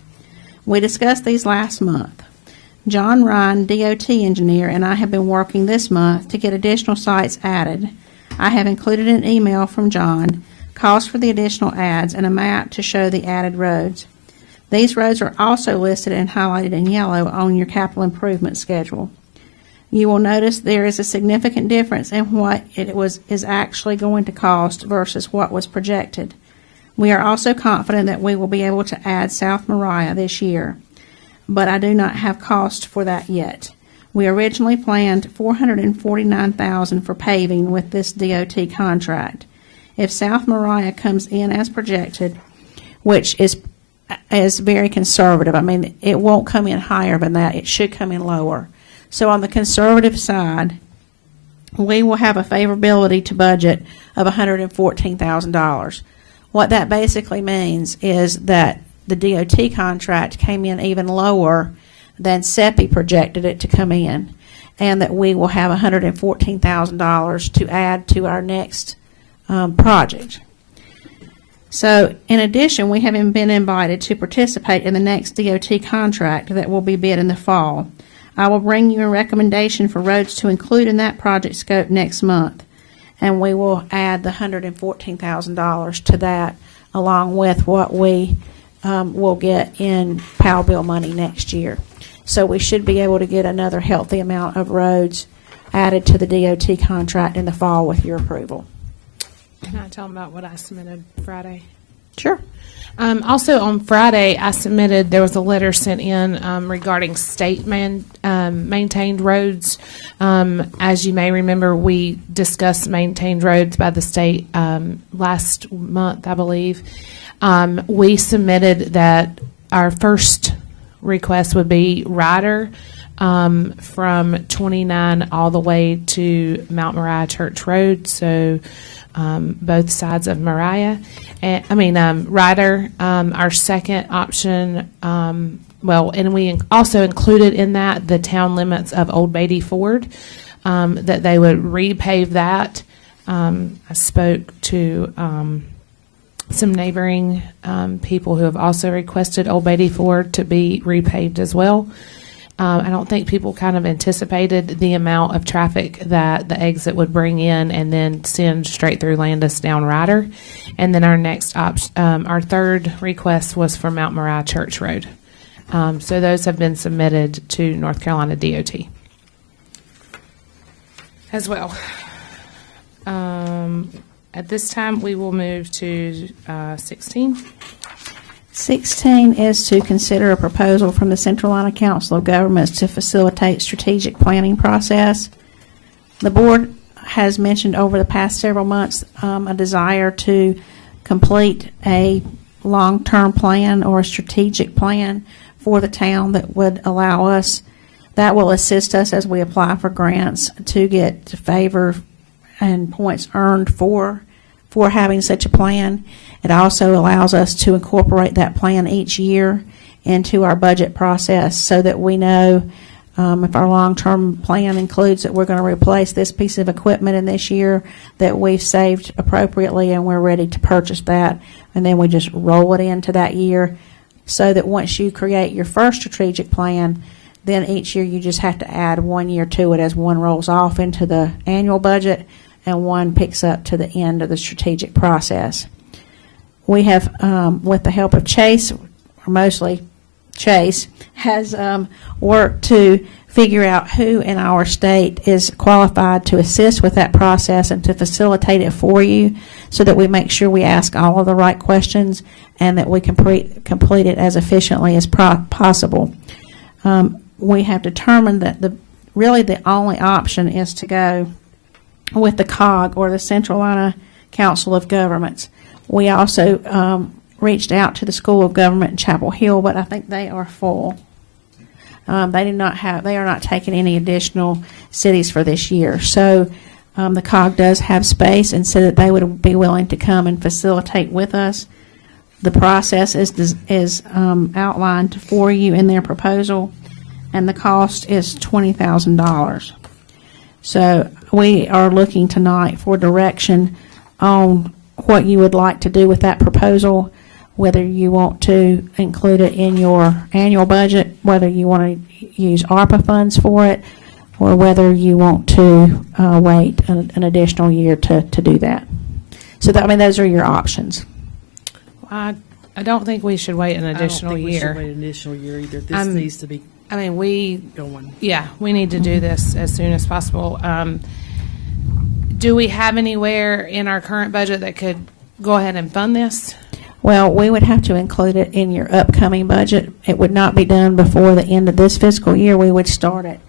We discussed these last month. John Ryan, DOT engineer, and I have been working this month to get additional sites added. I have included an email from John, cost for the additional adds, and a map to show the added roads. These roads are also listed and highlighted in yellow on your capital improvement schedule. You will notice there is a significant difference in what is actually going to cost versus what was projected. We are also confident that we will be able to add South Moriah this year, but I do not have cost for that yet. We originally planned $449,000 for paving with this DOT contract. If South Moriah comes in as projected, which is very conservative, I mean, it won't come in higher than that. It should come in lower. So on the conservative side, we will have a favorability to budget of $114,000. What that basically means is that the DOT contract came in even lower than SEPI projected it to come in, and that we will have $114,000 to add to our next project. So, in addition, we have been invited to participate in the next DOT contract that will be bid in the fall. I will bring you a recommendation for roads to include in that project scope next month, and we will add the $114,000 to that, along with what we will get in POW bill money next year. So we should be able to get another healthy amount of roads added to the DOT contract in the fall with your approval. Can I tell them about what I submitted Friday? Sure. Also on Friday, I submitted, there was a letter sent in regarding state maintained roads. As you may remember, we discussed maintained roads by the state last month, I believe. We submitted that our first request would be Ryder from 29 all the way to Mount Moriah Church Road, so both sides of Ryder. Our second option, and we also included in that the town limits of Old Beatty Ford, that they would repave that. I spoke to some neighboring people who have also requested Old Beatty Ford to be repaved as well. I don't think people kind of anticipated the amount of traffic that the exit would bring in and then send straight through Landis down Ryder. And then our next our third request was for Mount Moriah Church Road. So those have been submitted to North Carolina DOT as well. At this time, we will move to 16. 16 is to consider a proposal from the Central Carolina Council of Governments to facilitate strategic planning process. The board has mentioned over the past several months a desire to complete a long-term plan or a strategic plan for the town that would allow us, that will assist us as we apply for grants to get favor and points earned for having such a plan. It also allows us to incorporate that plan each year into our budget process so that we know if our long-term plan includes that we're going to replace this piece of equipment in this year, that we've saved appropriately and we're ready to purchase that. And then we just roll it into that year so that once you create your first strategic plan, then each year you just have to add 1 year to it as one rolls off into the annual budget and one picks up to the end of the strategic process. We have, with the help of Chase, or mostly Chase, has worked to figure out who in our state is qualified to assist with that process and to facilitate it for you so that we make sure we ask all of the right questions and that we complete it as efficiently as possible. We have determined that really the only option is to go with the COG, or the Central Carolina Council of Governments. We also reached out to the School of Government in Chapel Hill, but I think they are full. They are not taking any additional cities for this year. So the COG does have space and said that they would be willing to come and facilitate with us. The process is outlined for you in their proposal, and the cost is $20,000. So we are looking tonight for direction on what you would like to do with that proposal, whether you want to include it in your annual budget, whether you want to use ARPA funds for it, or whether you want to wait an additional year to do that. So those are your options. I don't think we should wait an additional year. I don't think we should wait an additional year either. This needs to be going. Yeah, we need to do this as soon as possible. Do we have anywhere in our current budget that could go ahead and fund this? Well, we would have to include it in your upcoming budget. It would not be done before the end of this fiscal year. We would start it.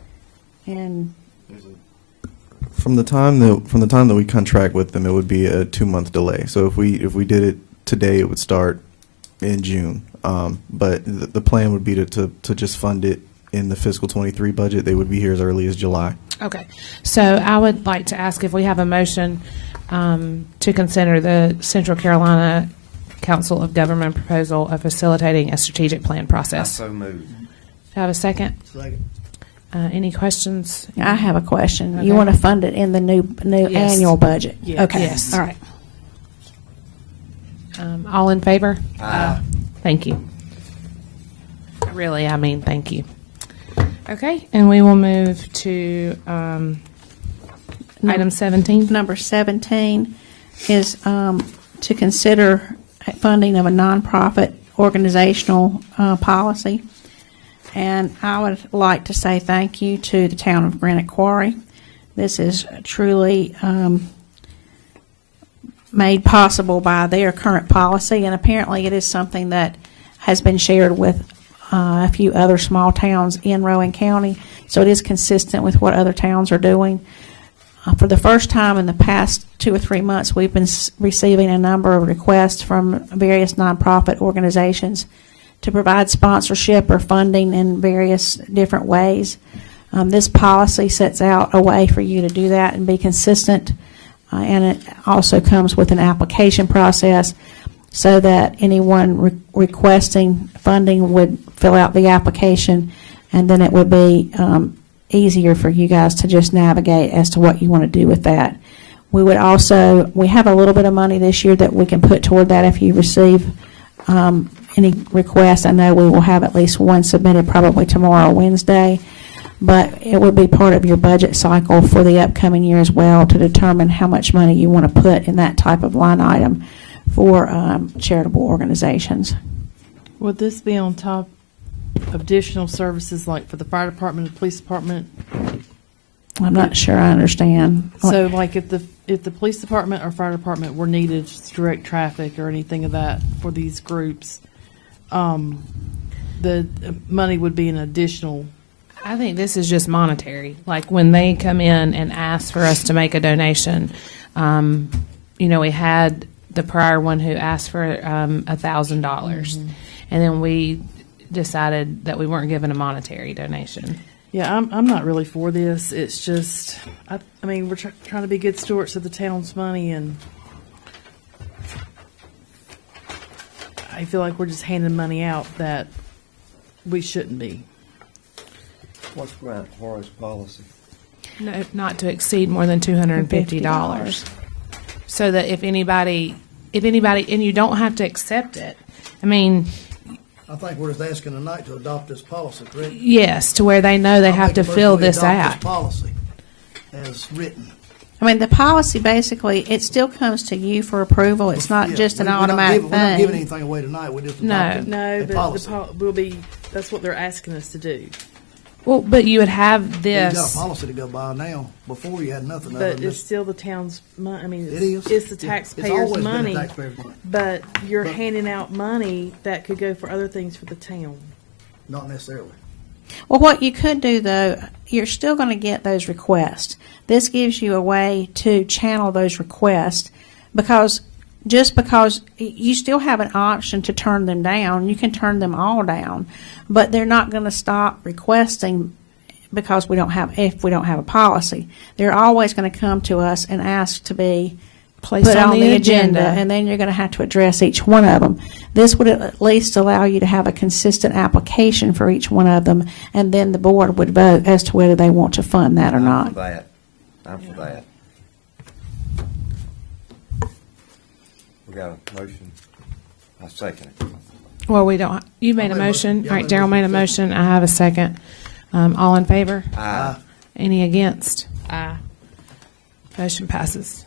And from the time that we contract with them, it would be a 2-month delay. So if we did it today, it would start in June. But the plan would be to just fund it in the fiscal 23 budget. They would be here as early as July. Okay. So I would like to ask if we have a motion to consider the Central Carolina Council of Government proposal of facilitating a strategic plan I process. so moved. Do I have a second? Second. Any questions? I have a question. Okay. You want to fund it in the new Yes. annual budget? Yes. Okay. Yes. All right. All in favor? Aye. Thank you. Really, I mean, thank you. Okay, and we will move to item 17. Number 17 is to consider funding of a nonprofit organizational policy. And I would like to say thank you to the town of Granite Quarry. This is truly made possible by their current policy, and apparently it is something that has been shared with a few other small towns in Rowan County, so it is consistent with what other towns are doing. For the first time in the past 2 or 3 months, we've been receiving a number of requests from various nonprofit organizations to provide sponsorship or funding in various different ways. This policy sets out a way for you to do that and be consistent, and it also comes with an application process so that anyone requesting funding would fill out the application, and then it would be easier for you guys to just navigate as to what you want to do with that. We have a little bit of money this year that we can put toward that if you receive any requests. I know we will have at least one submitted probably tomorrow, Wednesday, but it would be part of your budget cycle for the upcoming year as well to determine how much money you want to put in that type of line item for charitable organizations. Would this be on top of additional services like for the fire department and police department? I'm not sure I understand. So like if the police department or fire department were needed to direct traffic or anything of that for these groups, the money would be an additional. I think this is just monetary. Like when they come in and ask for us to make a donation, we had the prior one who asked for $1,000, and then we decided that we weren't giving a monetary donation. Yeah, I'm not really for this. It's just, I mean, we're trying to be good stewards of the town's money, and I feel like we're just handing money out that we shouldn't be. What's Grant Quarry's policy? No, not to exceed more than $250. So that if anybody, and you don't have to accept it. I mean, I think we're just asking tonight to adopt this policy, correct? yes, to where they know they have to fill this out. This policy as written. I mean, the policy basically, it still comes to you for approval. It's not Yeah, just an we're not automatic We're not giving thing. anything away tonight. We're just No. adopting No, a but policy. that's what they're asking us to do. Well, but you would have You got a this. policy to go by now. Before you had nothing other But than it's this. still the town's money. I mean, It is. it's the Yeah. taxpayers' It's always been money. the taxpayers' money. But you're But- handing out money that could go for other things for the town. Not necessarily. Well, what you could do, though, you're still going to get those requests. This gives you a way to channel those requests because you still have an option to turn them down. You can turn them all down, but they're not going to stop requesting because if we don't have a policy. They're always going to come to us and ask to be Placed put on on the the agenda. and then you're going to have to address each one of them. This would at least allow you to have a consistent application for each one of them, and then the board would vote as to whether they want to fund that or I'm not. for that. I'm for that. We got a motion. I second it. Well, we don't. You made a motion. All right, Daryl made a motion. I have a second. All in favor? Aye. Any against? Aye. Motion passes.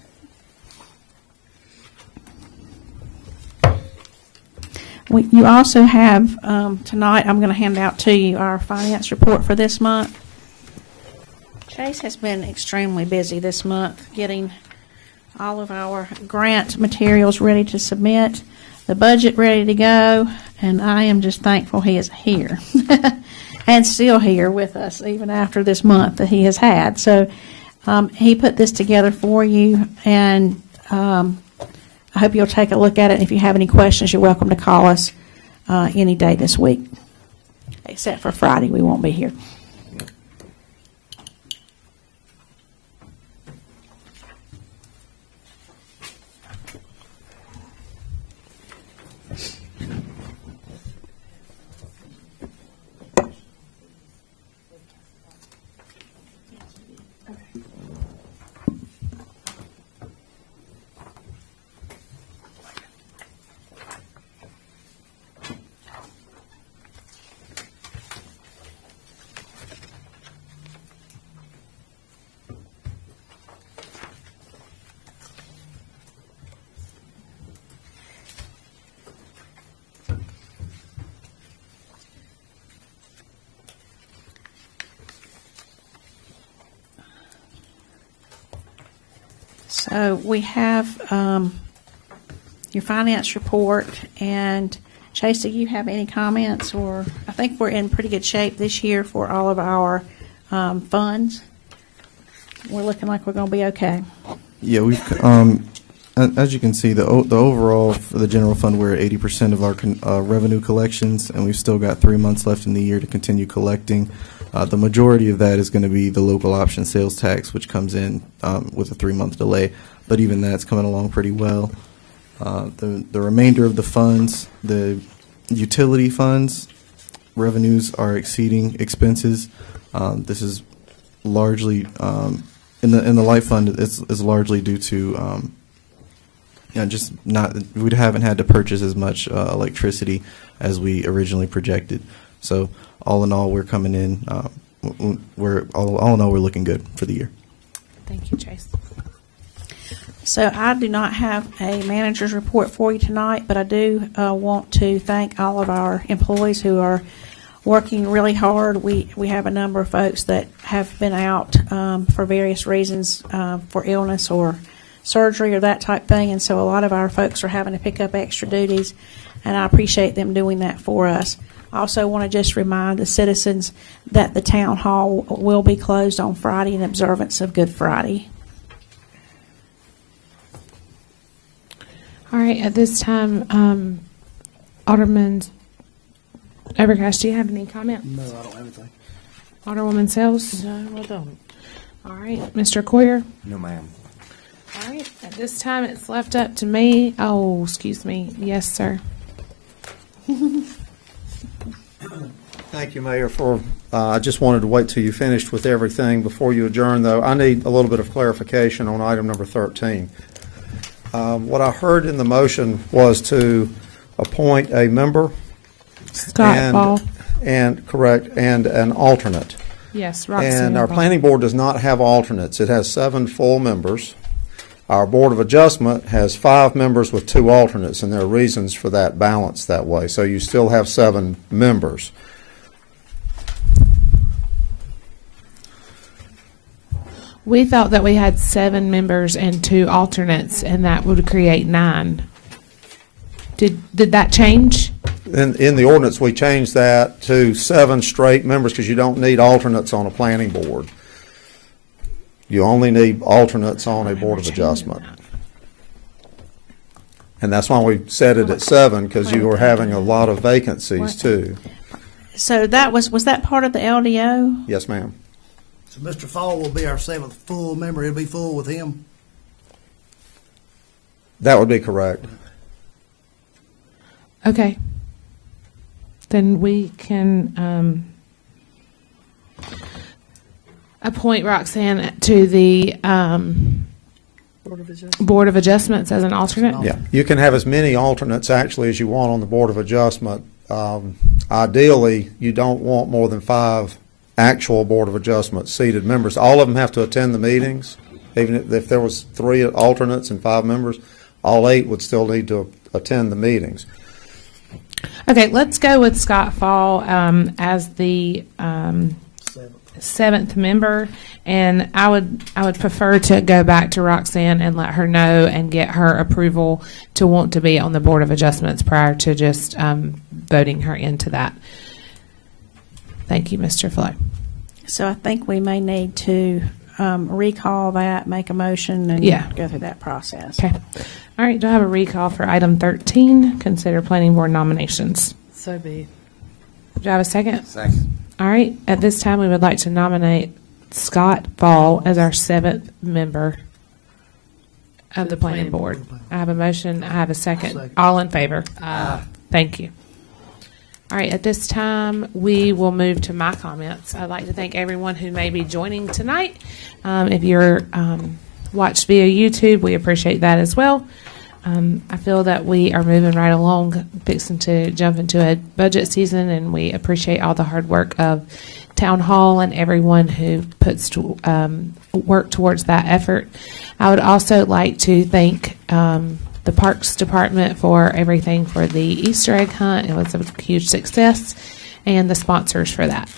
You also have, tonight, I'm going to hand out to you our finance report for this month. Chase has been extremely busy this month getting all of our grant materials ready to submit, the budget ready to go, and I am just thankful he is here and still here with us even after this month that he has had. So he put this together for you, and I hope you'll take a look at it. If you have any questions, you're welcome to call us any day this week, except for Friday. We won't be here. So we have your finance report, and Chase, do you have any comments? Or I think we're in pretty good shape this year for all of our funds. We're looking like we're going to be okay. Yeah, we've as you can see, the overall for the general fund, we're at 80% of our revenue collections, and we've still got 3 months left in the year to continue collecting. The majority of that is going to be the local option sales tax, which comes in with a 3-month delay, but even that's coming along pretty well. The remainder of the funds, the utility funds, revenues are exceeding expenses. This is largely in the light fund. It's largely due to just not, we haven't had to purchase as much electricity as we originally projected. So all in all, we're coming in. All in all, we're looking good for the year. Thank you, Chase. So I do not have a manager's report for you tonight, but I do want to thank all of our employees who are working really hard. We have a number of folks that have been out for various reasons, for illness or surgery or that type thing, and so a lot of our folks are having to pick up extra duties, and I appreciate them doing that for us. I also want to just remind the citizens that the town hall will be closed on Friday in observance of Good Friday. All right, at this time, Alderman Overcash, do you have any comment? No, I don't have anything. Alderwoman Sells? No, I don't. All right, Mr. Coyer? No, ma'am. All right, at this time, it's left up to me. Oh, excuse me. Yes, sir. Thank you, Mayor, for, I just wanted to wait till you finished with everything before you adjourn, though. I need a little bit of clarification on item number 13. What I heard in the motion was to appoint a member. Scott Ball. And, correct, and an alternate. Yes, Roxanne. And our Ball. planning board does not have alternates. It has 7 full members. Our Board of Adjustment has 5 members with 2 alternates, and there are reasons for that balance that way. So you still have 7 members. We thought that we had 7 members and 2 alternates, and that would create 9. Did that change? In the ordinance, we changed that to 7 straight members because you don't need alternates on a planning board. You only need alternates on a Board of Adjustment. And that's why we set it at 7, because you were having a lot of vacancies too. So that was that part of the LDO? Yes, ma'am. So Mr. Fall will be our 7th full member. It'll be full with him. That would be correct. Okay. Then we can appoint Roxanne to the Board of Adjustments as an alternate. Yeah, you can have as many alternates actually as you want on the Board of Adjustment. Ideally, you don't want more than 5 actual Board of Adjustment seated members. All of them have to attend the meetings. Even if there was 3 alternates and 5 members, all 8 would still need to attend the meetings. Okay, let's go with Scott Fall as the 7th member, and I would prefer to go back to Roxanne and let her know and get her approval to want to be on the Board of Adjustments prior to just voting her into that. Thank you, Mr. Flo. So I think we may need to recall that, make a motion, and go through that process. Okay. All right, do I have a recall for item 13? Consider planning board nominations. So be. Do I have a second? Second. All right, at this time, we would like to nominate Scott Ball as our 7th member of the planning board. I have a motion. I have a second. All in favor? Thank you. All right, at this time, we will move to my comments. I'd like to thank everyone who may be joining tonight. If you're watched via YouTube, we appreciate that as well. I feel that we are moving right along, fixing to jump into a budget season, and we appreciate all the hard work of Town Hall and everyone who puts to, work towards that effort. I would also like to thank the Parks Department for everything for the Easter egg hunt. It was a huge success, and the sponsors for that.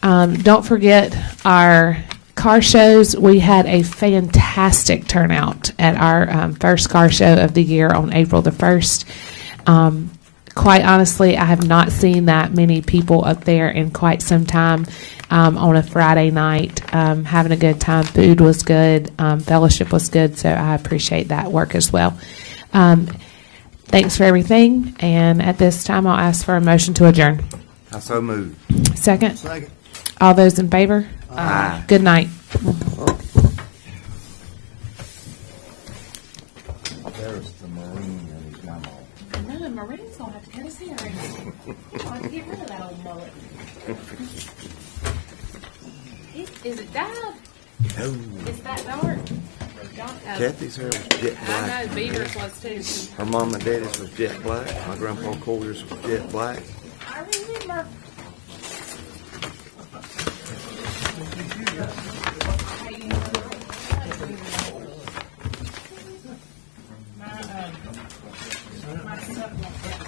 Don't forget our car shows, we had a fantastic turnout at our first car show of the year on April the 1st. Quite honestly, I have not seen that many people up there in quite some time on a Friday night, having a good time. Food was good, fellowship was good, so I appreciate that work as well. Thanks for everything, and at this time, I'll ask for a motion to adjourn. I so move. Second? Second. All those in favor? Aye. Good night. There's the Marine and his mama. No, the Marine's gonna have to cut his hair. I'll have to get rid of that old mullet. Is it dyed? No. Is that dark? Kathy's hair was jet black. I know, Beaver's was too. Her mom and daddy's was jet black. My grandpa Coyer's was jet black. I remember. My stuff won't fit.